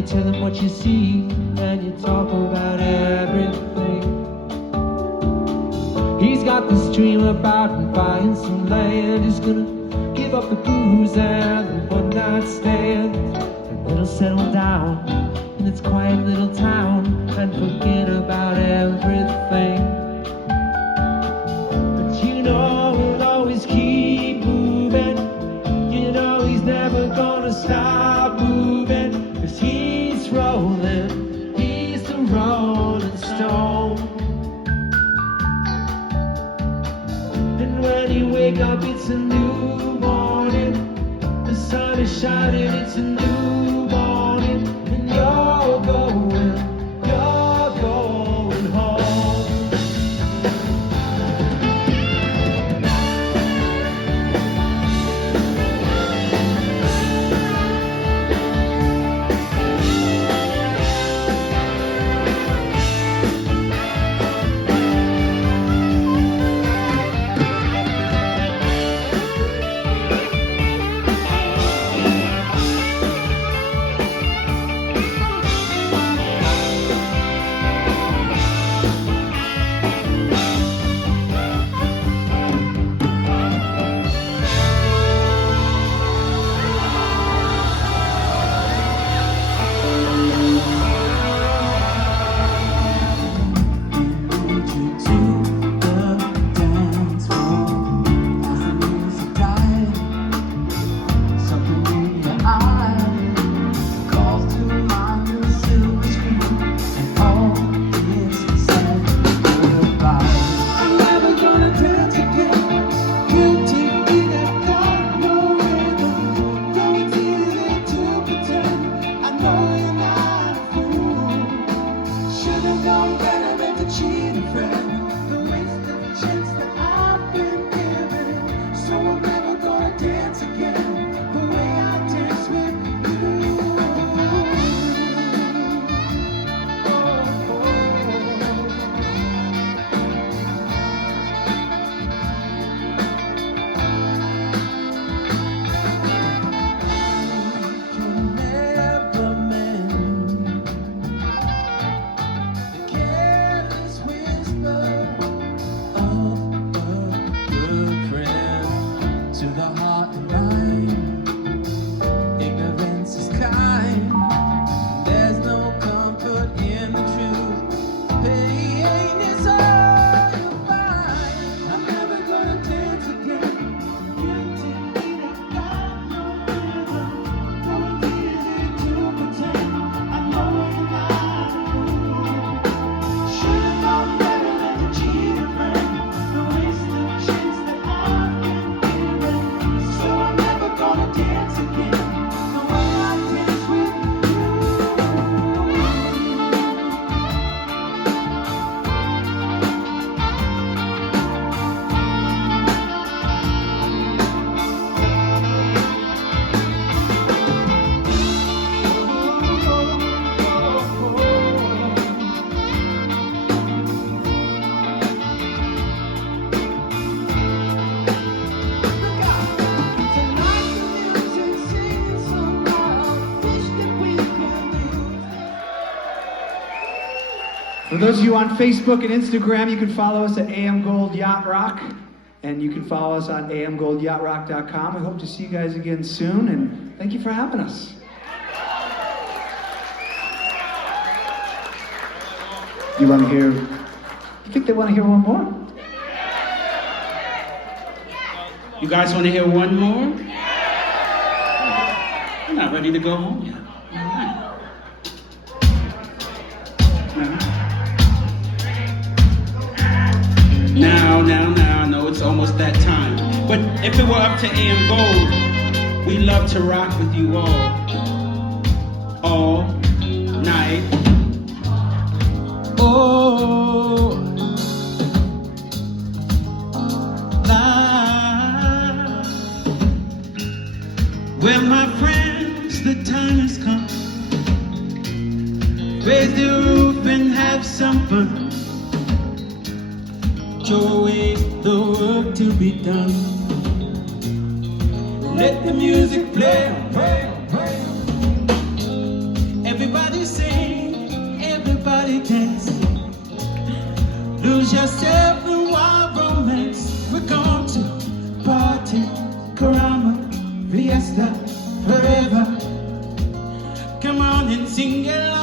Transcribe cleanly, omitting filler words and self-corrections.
you tell him what you see, and you talk about everything. He's got this dream about buying some land. He's gonna give up the booze and the one-night stand, and then he'll settle down in its quiet little town and forget about everything. But you know he'll always keep moving. You know he's never gonna stop moving, 'cause he's rolling, he's the rolling stone. And when you wake up, it's a new morning. The sun is shining, it's a new morning. And you're going home. For those of you on Facebook and Instagram, you can follow us at AM Gold Yacht Rock, and you can follow us on amgoldyachts.com. We hope to see you guys again soon, and thank you for having us. You want to hear? You think they want to hear one more? You guys want to hear one more? You're not ready to go home yet. Now, I know it's almost that time. But if it were up to AM Gold, we love to rock with you all night. Oh, live. Well, my friends, the time has come. Raise the roof and have some fun. Throw away the work to be done. Let the music play. Everybody together forever. Come on and sing along.